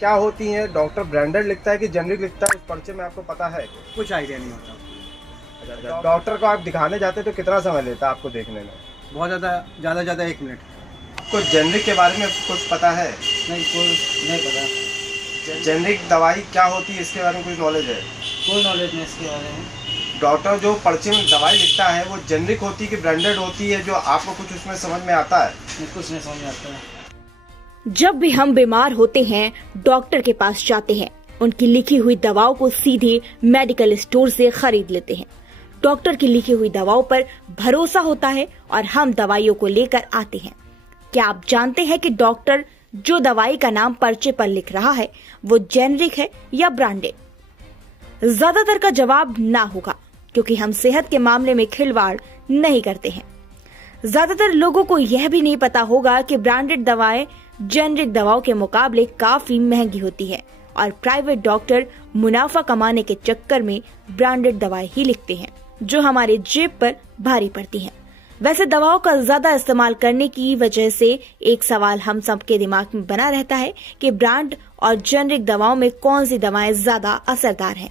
क्या होती हैं? डॉक्टर ब्रांडेड लिखता है कि जेनरिक लिखता है, उस पर्चे में आपको पता है? कुछ आइडिया नहीं होता। अच्छा, डॉक्टर को आप दिखाने जाते हैं तो कितना समय लेता है आपको देखने में? बहुत ज़्यादा 1 मिनट। आपको जेनरिक के बारे में कुछ पता है? नहीं, कोई नहीं पता। जेनरिक दवाई क्या होती है इसके बारे में कुछ नॉलेज है? कोई नॉलेज नहीं इसके बारे में। डॉक्टर जो पर्चे में दवाई लिखता है वो जेनरिक होती है कि ब्रांडेड होती है, जो आपको कुछ उसमें समझ में आता है? कुछ नहीं समझ में आता है। जब भी हम बीमार होते हैं, डॉक्टर के पास जाते हैं, उनकी लिखी हुई दवाओं को सीधे मेडिकल स्टोर से खरीद लेते हैं। डॉक्टर की लिखी हुई दवाओं पर भरोसा होता है और हम दवाइयों को लेकर आते हैं। क्या आप जानते हैं कि डॉक्टर जो दवाई का नाम पर्चे पर लिख रहा है वो जेनरिक है या ब्रांडेड? ज्यादातर का जवाब ना होगा, क्योंकि हम सेहत के मामले में खिलवाड़ नहीं करते हैं। ज्यादातर लोगों को यह भी नहीं पता होगा कि ब्रांडेड दवाएं जेनरिक दवाओं के मुकाबले काफी महंगी होती है और प्राइवेट डॉक्टर मुनाफा कमाने के चक्कर में ब्रांडेड दवाएं ही लिखते हैं, जो हमारे जेब पर भारी पड़ती हैं। वैसे दवाओं का ज्यादा इस्तेमाल करने की वजह से एक सवाल हम सबके दिमाग में बना रहता है कि ब्रांड और जेनरिक दवाओं में कौन सी दवाएं ज्यादा असरदार हैं?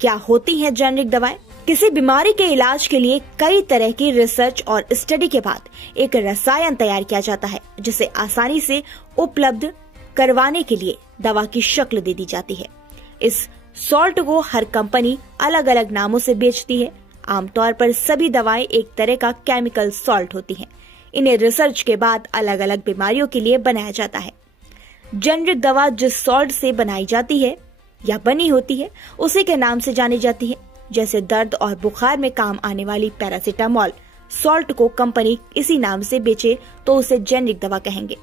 क्या होती हैं जेनरिक दवाएं? किसी बीमारी के इलाज के लिए कई तरह की रिसर्च और स्टडी के बाद एक रसायन तैयार किया जाता है, जिसे आसानी से उपलब्ध करवाने के लिए दवा की शक्ल दे दी जाती है। इस सॉल्ट को हर कंपनी अलग अलग नामों से बेचती है। आमतौर पर सभी दवाएं एक तरह का केमिकल सॉल्ट होती हैं। इन्हें रिसर्च के बाद अलग अलग बीमारियों के लिए बनाया जाता है। जेनरिक दवा जिस सॉल्ट से बनाई जाती है या बनी होती है उसी के नाम से जानी जाती है। जैसे दर्द और बुखार में काम आने वाली पैरासीटामोल सॉल्ट को कंपनी इसी नाम से बेचे तो उसे जेनरिक दवा कहेंगे।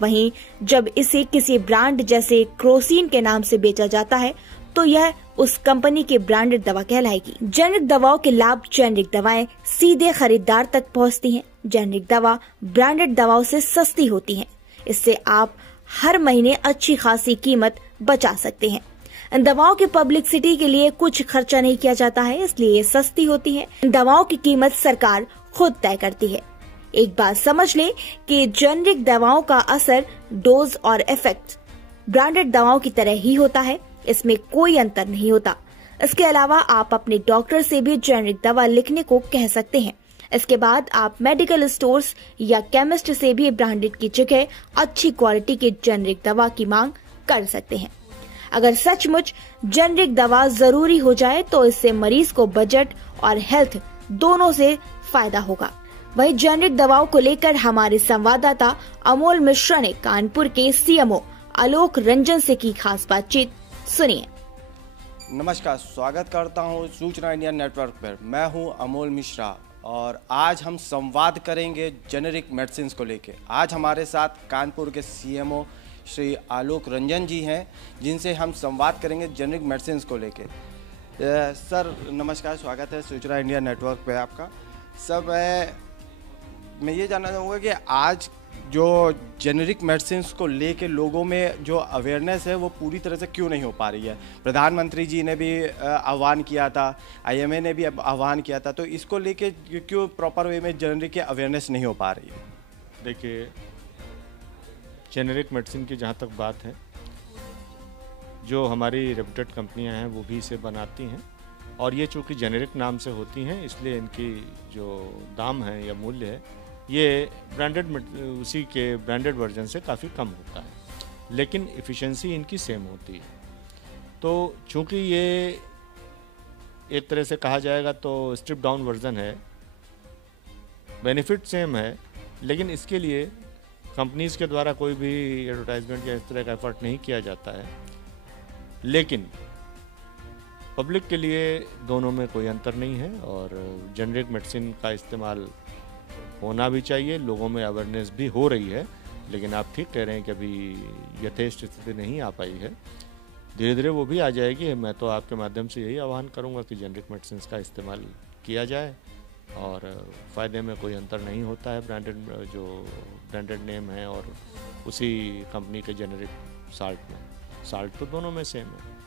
वहीं जब इसे किसी ब्रांड जैसे क्रोसिन के नाम से बेचा जाता है तो यह उस कंपनी की ब्रांडेड दवा कहलाएगी। जेनरिक दवाओं के लाभ: जेनरिक दवाएं सीधे खरीदार तक पहुंचती हैं। जेनरिक दवा ब्रांडेड दवाओं से सस्ती होती हैं। इससे आप हर महीने अच्छी खासी कीमत बचा सकते हैं। इन दवाओं की पब्लिसिटी के लिए कुछ खर्चा नहीं किया जाता है, इसलिए ये सस्ती होती है। इन दवाओं की कीमत सरकार खुद तय करती है। एक बात समझ लें कि जेनरिक दवाओं का असर, डोज और इफेक्ट ब्रांडेड दवाओं की तरह ही होता है, इसमें कोई अंतर नहीं होता। इसके अलावा आप अपने डॉक्टर से भी जेनरिक दवा लिखने को कह सकते हैं। इसके बाद आप मेडिकल स्टोर्स या केमिस्ट से भी ब्रांडेड की जगह अच्छी क्वालिटी की जेनरिक दवा की मांग कर सकते हैं। अगर सचमुच जेनरिक दवा जरूरी हो जाए तो इससे मरीज को बजट और हेल्थ दोनों से फायदा होगा। वहीं जेनरिक दवाओं को लेकर हमारे संवाददाता अमोल मिश्रा ने कानपुर के सीएमओ आलोक रंजन से की खास बातचीत सुनिए। नमस्कार, स्वागत करता हूं सूचना इंडिया नेटवर्क पर। मैं हूं अमोल मिश्रा और आज हम संवाद करेंगे जेनेरिक मेडिसिन को लेकर। आज हमारे साथ कानपुर के सीएमओ श्री आलोक रंजन जी हैं, जिनसे हम संवाद करेंगे जेनेरिक मेडिसिन को लेकर। सर नमस्कार, स्वागत है सूचना इंडिया नेटवर्क पे आपका। सब मैं ये जानना चाहूँगा कि आज जो जेनेरिक मेडिसिन को लेके लोगों में जो अवेयरनेस है वो पूरी तरह से क्यों नहीं हो पा रही है? प्रधानमंत्री जी ने भी आह्वान किया था, आईएमए ने भी आह्वान किया था, तो इसको लेके क्यों प्रॉपर वे में जेनेरिक की अवेयरनेस नहीं हो पा रही है? देखिए, जेनेरिक मेडिसिन की जहाँ तक बात है, जो हमारी रेप्यूटेड कंपनियाँ हैं वो भी इसे बनाती हैं और ये चूँकि जेनेरिक नाम से होती हैं इसलिए इनकी जो दाम है या मूल्य है ये ब्रांडेड उसी के ब्रांडेड वर्जन से काफ़ी कम होता है, लेकिन एफिशिएंसी इनकी सेम होती है। तो चूँकि ये एक तरह से कहा जाएगा तो स्ट्रिप डाउन वर्जन है, बेनिफिट सेम है, लेकिन इसके लिए कंपनीज़ के द्वारा कोई भी एडवर्टाइजमेंट या इस तरह का एफर्ट नहीं किया जाता है। लेकिन पब्लिक के लिए दोनों में कोई अंतर नहीं है और जेनेरिक मेडिसिन का इस्तेमाल होना भी चाहिए। लोगों में अवेयरनेस भी हो रही है, लेकिन आप ठीक कह रहे हैं कि अभी यथेष्ट स्थिति नहीं आ पाई है। धीरे धीरे वो भी आ जाएगी। मैं तो आपके माध्यम से यही आह्वान करूंगा कि जेनेरिक मेडिसिन का इस्तेमाल किया जाए और फ़ायदे में कोई अंतर नहीं होता है ब्रांडेड नेम है और उसी कंपनी के जेनेरिक साल्ट में। साल्ट तो दोनों में सेम है।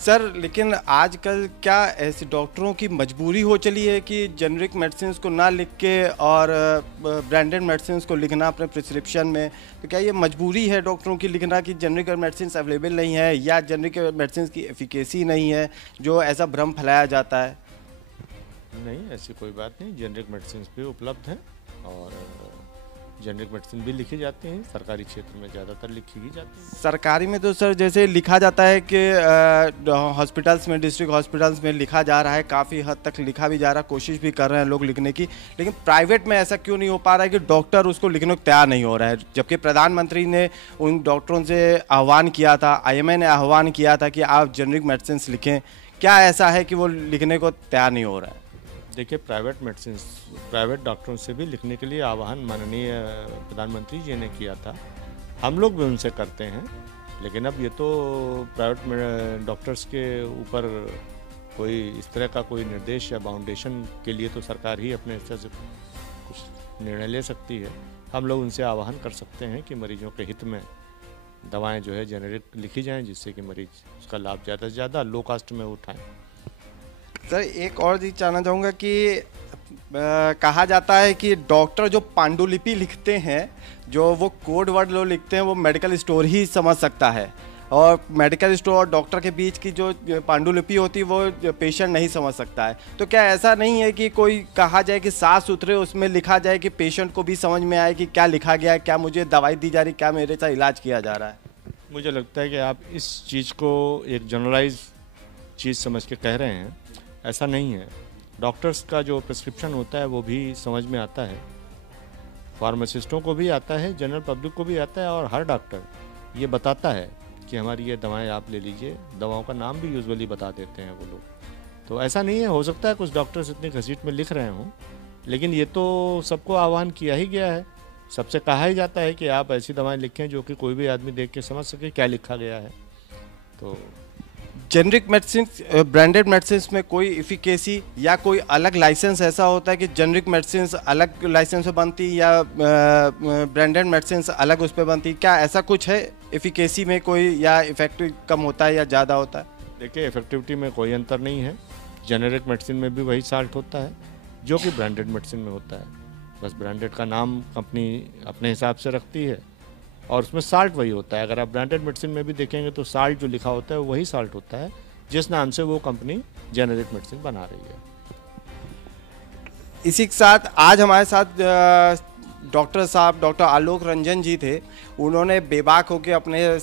सर लेकिन आजकल क्या ऐसे डॉक्टरों की मजबूरी हो चली है कि जेनरिक मेडिसिन को ना लिख के और ब्रांडेड मेडिसिन को लिखना अपने प्रिस्क्रिप्शन में, तो क्या ये मजबूरी है डॉक्टरों की लिखना कि जेनरिक मेडिसिन अवेलेबल नहीं है या जेनरिक मेडिसिन की एफिकेसी नहीं है, जो ऐसा भ्रम फैलाया जाता है? नहीं, ऐसी कोई बात नहीं। जेनरिक मेडिसिन भी उपलब्ध हैं और जेनरिक मेडिसिन भी लिखी जाती हैं। सरकारी क्षेत्र में ज़्यादातर लिखी ही जाती है। सरकारी में तो सर जैसे लिखा जाता है कि हॉस्पिटल्स में, डिस्ट्रिक्ट हॉस्पिटल्स में लिखा जा रहा है, काफ़ी हद तक लिखा भी जा रहा है, कोशिश भी कर रहे हैं लोग लिखने की, लेकिन प्राइवेट में ऐसा क्यों नहीं हो पा रहा है कि डॉक्टर उसको लिखने को तैयार नहीं हो रहा है? जबकि प्रधानमंत्री ने उन डॉक्टरों से आह्वान किया था, IMA ने आह्वान किया था कि आप जेनरिक मेडिसिन लिखें, क्या ऐसा है कि वो लिखने को तैयार नहीं हो रहा है? देखिए, प्राइवेट डॉक्टरों से भी लिखने के लिए आह्वान माननीय प्रधानमंत्री जी ने किया था, हम लोग भी उनसे करते हैं। लेकिन अब ये तो प्राइवेट डॉक्टर्स के ऊपर कोई इस तरह का कोई निर्देश या बाउंडेशन के लिए तो सरकार ही अपने स्तर से कुछ निर्णय ले सकती है। हम लोग उनसे आह्वान कर सकते हैं कि मरीजों के हित में दवाएं जो है जेनेरिक लिखी जाएं, जिससे कि मरीज उसका लाभ ज़्यादा से ज़्यादा लो कास्ट में उठाएं। सर एक और चीज़ जानना चाहूँगा कि कहा जाता है कि डॉक्टर जो पांडुलिपि लिखते हैं, जो वो कोड वर्ड लोग लिखते हैं, वो मेडिकल स्टोर ही समझ सकता है, और मेडिकल स्टोर और डॉक्टर के बीच की जो पांडुलिपि होती है वो पेशेंट नहीं समझ सकता है। तो क्या ऐसा नहीं है कि कोई कहा जाए कि साफ सुथरे उसमें लिखा जाए कि पेशेंट को भी समझ में आए कि क्या लिखा गया है, क्या मुझे दवाई दी जा रही, क्या मेरे साथ इलाज किया जा रहा है? मुझे लगता है कि आप इस चीज़ को एक जनरलाइज चीज़ समझ के कह रहे हैं। ऐसा नहीं है। डॉक्टर्स का जो प्रिस्क्रिप्शन होता है वो भी समझ में आता है, फार्मासिस्टों को भी आता है, जनरल पब्लिक को भी आता है, और हर डॉक्टर ये बताता है कि हमारी ये दवाएं आप ले लीजिए। दवाओं का नाम भी यूजुअली बता देते हैं वो लोग। तो ऐसा नहीं है, हो सकता है कुछ डॉक्टर्स इतनी घसीट में लिख रहे हों, लेकिन ये तो सबको आह्वान किया ही गया है, सबसे कहा ही जाता है कि आप ऐसी दवाएँ लिखें जो कि कोई भी आदमी देख के समझ सके क्या लिखा गया है। तो जेनरिक मेडिसिन, ब्रांडेड मेडिसिन में कोई इफिकेसी या कोई अलग लाइसेंस ऐसा होता है कि जेनरिक मेडिसिन अलग लाइसेंस पे बनती या ब्रांडेड मेडिसिन अलग उस पर बनती, क्या ऐसा कुछ है इफिकेसी में कोई, या इफेक्टिव कम होता है या ज़्यादा होता है? देखिए, इफेक्टिविटी में कोई अंतर नहीं है। जेनेरिक मेडिसिन में भी वही साल्ट होता है जो कि ब्रांडेड मेडिसिन में होता है। बस ब्रांडेड का नाम कंपनी अपने हिसाब से रखती है और उसमें साल्ट वही होता है। अगर आप ब्रांडेड मेडिसिन में भी देखेंगे तो साल्ट जो लिखा होता है वही साल्ट होता है जिस नाम से वो कंपनी जेनेरिक मेडिसिन बना रही है। इसी के साथ आज हमारे साथ डॉक्टर साहब, डॉक्टर आलोक रंजन जी थे। उन्होंने बेबाक होकर अपने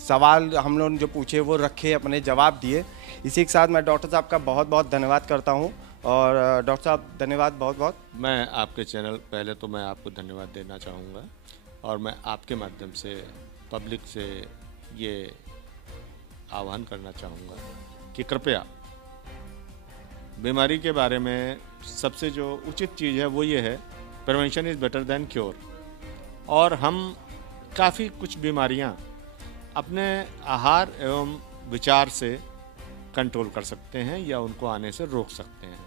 सवाल हम लोग जो पूछे वो रखे, अपने जवाब दिए। इसी के साथ मैं डॉक्टर साहब का बहुत बहुत धन्यवाद करता हूँ। और डॉक्टर साहब धन्यवाद बहुत बहुत। मैं आपके चैनल, पहले तो मैं आपको धन्यवाद देना चाहूँगा और मैं आपके माध्यम से पब्लिक से ये आह्वान करना चाहूँगा कि कृपया बीमारी के बारे में सबसे जो उचित चीज़ है वो ये है, prevention is better than cure. और हम काफ़ी कुछ बीमारियाँ अपने आहार एवं विचार से कंट्रोल कर सकते हैं या उनको आने से रोक सकते हैं।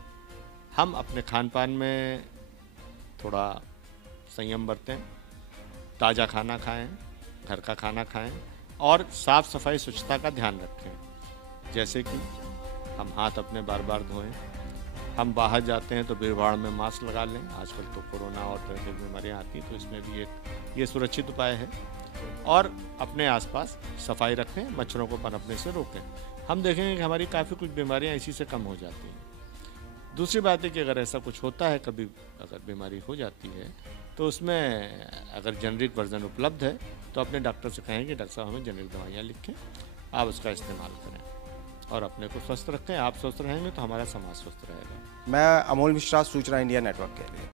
हम अपने खान पान में थोड़ा संयम बरतें, ताज़ा खाना खाएं, घर का खाना खाएं और साफ़ सफाई स्वच्छता का ध्यान रखें। जैसे कि हम हाथ अपने बार बार धोएं, हम बाहर जाते हैं तो भीड़-भाड़ में मास्क लगा लें। आजकल तो कोरोना और तरह की बीमारियाँ आती हैं तो इसमें भी ये सुरक्षित उपाय है। और अपने आसपास सफाई रखें, मच्छरों को पनपने से रोकें। हम देखेंगे कि हमारी काफ़ी कुछ बीमारियाँ इसी से कम हो जाती हैं। दूसरी बात है कि अगर ऐसा कुछ होता है, कभी अगर बीमारी हो जाती है तो उसमें अगर जेनरिक वर्जन उपलब्ध है तो अपने डॉक्टर से कहें कि डॉक्टर साहब हमें जेनरिक दवाइयाँ लिखें, आप उसका इस्तेमाल करें और अपने को स्वस्थ रखें। आप स्वस्थ रहेंगे तो हमारा समाज स्वस्थ रहेगा। मैं अमोल मिश्रा, सूचना इंडिया नेटवर्क के लिए।